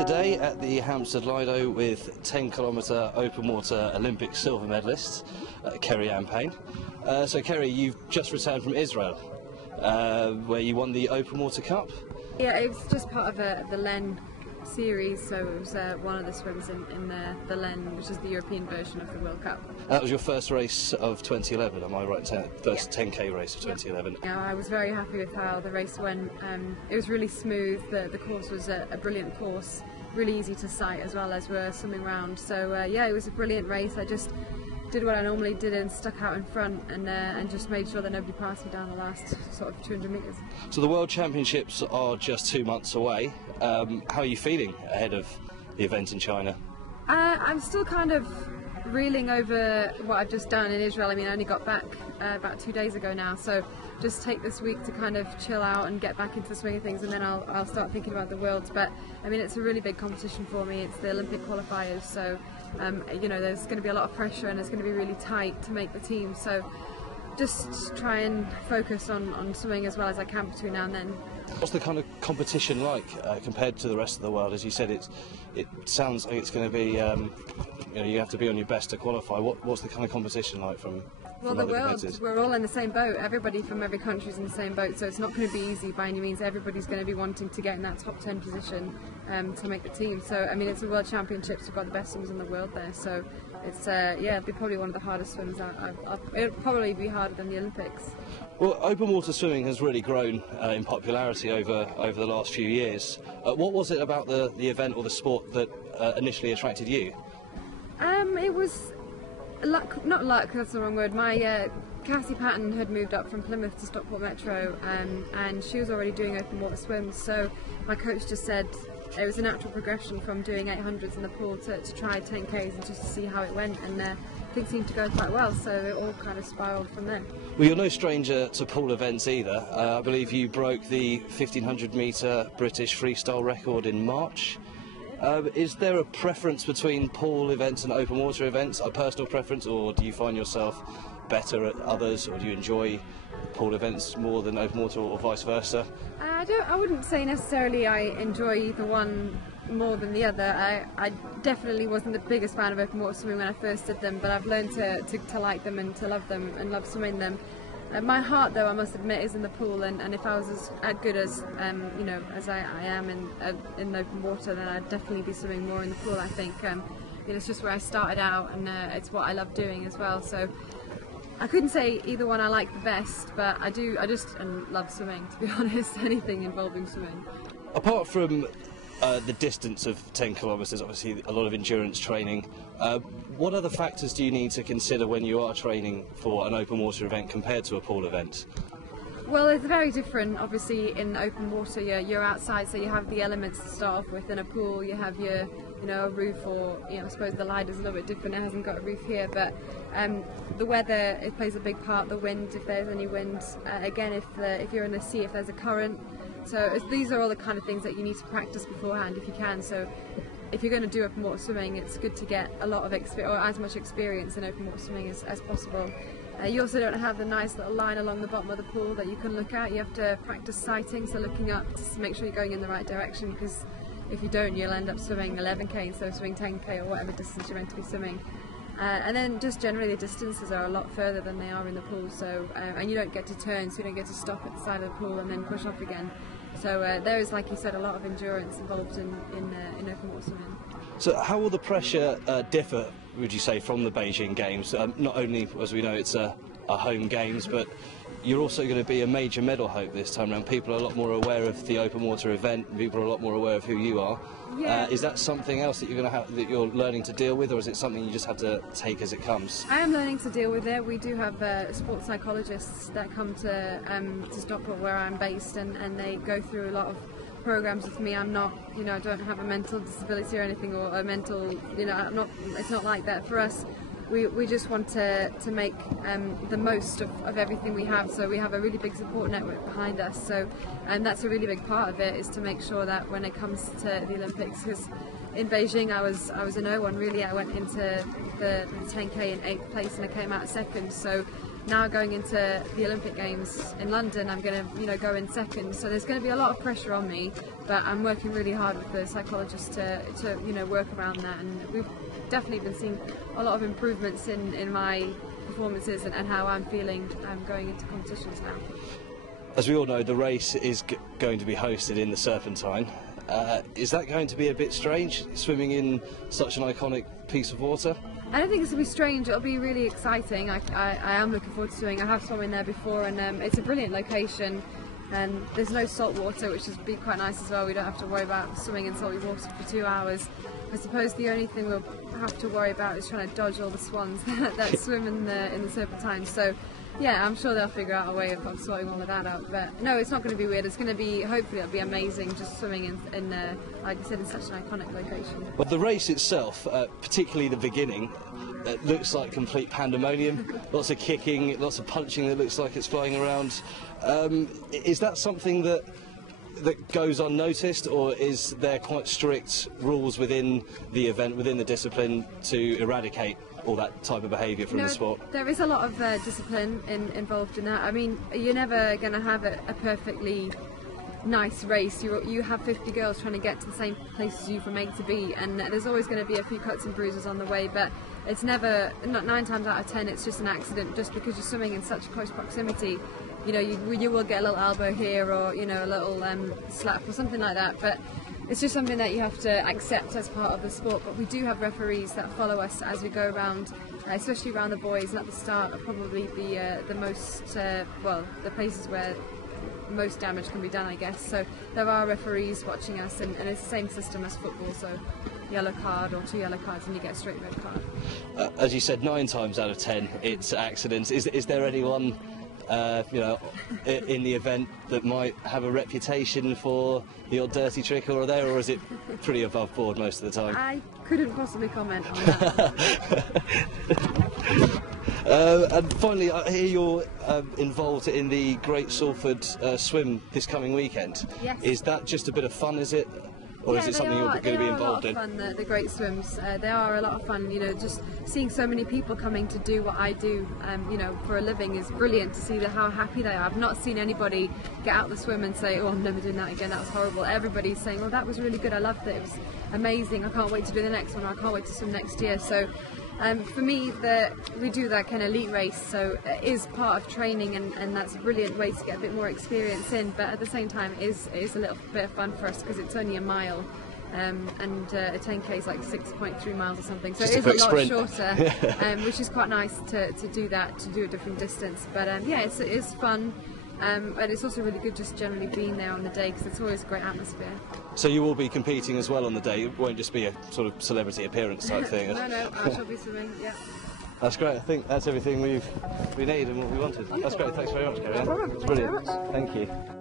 today at the Hampstead Lido with 10-kilometre open water Olympic silver medalist Keri-Anne Payne. So Keri, you've just returned from Israel, where you won the Open Water Cup. Yeah, it was just part of the LEN series, so it was one of the swims in the LEN, which is the European version of the World Cup. That was your first race of 2011, am I right? First 10k race of 2011. Yeah, I was very happy with how the race went. It was really smooth, the course was a brilliant course, really easy to sight as well as we're swimming around. So yeah, it was a brilliant race. I just did what I normally did and stuck out in front and just made sure that nobody passed me down the last sort of 200 metres. So the World Championships are just 2 months away. How are you feeling ahead of the event in China? I'm still kind of reeling over what I've just done in Israel. I mean, I only got back about 2 days ago now, so just take this week to kind of chill out and get back into the swing of things, and then I'll start thinking about the Worlds. But I mean, it's a really big competition for me. It's the Olympic qualifiers, so you know, there's going to be a lot of pressure and it's going to be really tight to make the team. So just try and focus on swimming as well as I can between now and then. What's the kind of competition like compared to the rest of the world? As you said, it sounds like it's going to be, you know, you have to be on your best to qualify. What's the kind of competition like from the world? We're all in the same boat. Everybody from every country is in the same boat, so it's not going to be easy by any means. Everybody's going to be wanting to get in that top 10 position to make the team. So I mean, it's a World Championships. We've got the best swimmers in the world there. So it's yeah, it'll be probably one of the hardest swims. It'll probably be harder than the Olympics. Well, open water swimming has really grown in popularity over the last few years. What was it about the event or the sport that initially attracted you? It was luck, not luck, that's the wrong word. My Cassie Patton had moved up from Plymouth to Stockport Metro, and she was already doing open water swims, so my coach just said it was a natural progression from doing 800s in the pool to try 10Ks and just to see how it went, and things seemed to go quite well, so it all kind of spiralled from there. Well, you're no stranger to pool events either. I believe you broke the 1500 metre British freestyle record in March. Is there a preference between pool events and open water events, a personal preference, or do you find yourself better at others, or do you enjoy pool events more than open water, or vice versa? I wouldn't say necessarily I enjoy either one more than the other. I definitely wasn't the biggest fan of open water swimming when I first did them, but I've learned to like them and to love them and love swimming them. My heart, though, I must admit, is in the pool, and if I was as good as you know, as I am in open water, then I'd definitely be swimming more in the pool. I think you know, it's just where I started out, and it's what I love doing as well. So I couldn't say either one I like the best, but I just love swimming, to be honest. Anything involving swimming. Apart from the distance of 10 kilometres, obviously a lot of endurance training. What other factors do you need to consider when you are training for an open water event compared to a pool event? Well, it's very different. Obviously, in open water, you're outside, so you have the elements to start off with. In a pool, you have your, you know, a roof, or I suppose the Lido's a little bit different. It hasn't got a roof here, but the weather, it plays a big part. The wind, if there's any wind. Again, if you're in the sea, if there's a current. So these are all the kind of things that you need to practice beforehand if you can. So if you're going to do open water swimming, it's good to get a lot of experience, or as much experience in open water swimming as possible. You also don't have the nice little line along the bottom of the pool that you can look at. You have to practice sighting, so looking up to make sure you're going in the right direction, because if you don't, you'll end up swimming 11k instead of swimming 10k or whatever distance you're meant to be swimming. And then just generally the distances are a lot further than they are in the pool, so and you don't get to turn, so you don't get to stop at the side of the pool and then push off again. So there is, like you said, a lot of endurance involved in open water swimming. So how will the pressure differ, would you say, from the Beijing Games? Not only, as we know, it's a home games, but you're also going to be a major medal hope this time around. People are a lot more aware of the open water event. People are a lot more aware of who you are. Yeah. Is that something else that you're going to have, that you're learning to deal with, or is it something you just have to take as it comes? I am learning to deal with it. We do have sports psychologists that come to Stockport, where I'm based, and they go through a lot of programs with me. I'm not, you know, I don't have a mental disability or anything, or a mental, you know, it's not like that for us. We just want to make the most of everything we have, so we have a really big support network behind us, so and that's a really big part of it, is to make sure that when it comes to the Olympics, because in Beijing I was a no one really. I went into the 10k in 8th place and I came out second, so now going into the Olympic Games in London, I'm going to go in second. So there's going to be a lot of pressure on me, but I'm working really hard with the psychologist to work around that. And we've definitely been seeing a lot of improvements in my performances and how I'm feeling going into competitions now. As we all know, the race is going to be hosted in the Serpentine. Is that going to be a bit strange, swimming in such an iconic piece of water? I don't think it's going to be strange. It'll be really exciting. I am looking forward to swimming. I have swum in there before, and it's a brilliant location. And there's no salt water, which would be quite nice as well. We don't have to worry about swimming in salty water for 2 hours. I suppose the only thing we'll have to worry about is trying to dodge all the swans that swim in the Serpentine. So yeah, I'm sure they'll figure out a way of sorting all of that out. But no, it's not going to be weird. It's going to be, hopefully it'll be amazing just swimming in like I said, in such an iconic location. Well, the race itself, particularly the beginning, looks like complete pandemonium. Lots of kicking, lots of punching that looks like it's flying around. Is that something that goes unnoticed, or is there quite strict rules within the event, within the discipline, to eradicate all that type of behaviour from the sport? There is a lot of discipline involved in that. I mean, you're never going to have a perfectly nice race. You have 50 girls trying to get to the same place as you from A to B, and there's always going to be a few cuts and bruises on the way, but it's never, not 9 times out of 10, it's just an accident. Just because you're swimming in such close proximity, you will get a little elbow here, or a little slap or something like that, but it's just something that you have to accept as part of the sport. But we do have referees that follow us as we go around, especially around the boys, and at the start are probably the most, the places where most damage can be done, I guess. So there are referees watching us, and it's the same system as football, so yellow card or 2 yellow cards and you get a straight red card. As you said, 9 times out of 10 it's accidents. Is there anyone in the event that might have a reputation for the odd dirty trick or is it pretty above board most of the time? I couldn't possibly comment on that. And finally, I hear you're involved in the Great Salford swim this coming weekend. Yes. Is that just a bit of fun, is it? Or is it something you're going to be involved in? They are a lot of fun, the Great Swims. They are a lot of fun, just seeing so many people coming to do what I do, for a living is brilliant to see how happy they are. I've not seen anybody get out the swim and say, oh, I'm never doing that again, that was horrible. Everybody's saying, oh, that was really good, I loved it, it was amazing, I can't wait to do the next one, or I can't wait to swim next year. So for me, we do that kind of elite race, so it is part of training, and that's a brilliant way to get a bit more experience in, but at the same time it is a little bit of fun for us because it's only a mile, and a 10k is like 6.3 miles or something, so just it is a lot sprint. shorter, which is quite nice to do that, to do a different distance. But yeah, it is fun. But it's also really good just generally being there on the day because it's always a great atmosphere. So you will be competing as well on the day? It won't just be a sort of celebrity appearance type thing? No, I shall be swimming, yeah. That's great. I think that's everything we need and what we wanted. That's great. Thanks very much, Keri-Anne. No problem. It's brilliant. Thanks very much. Thank you.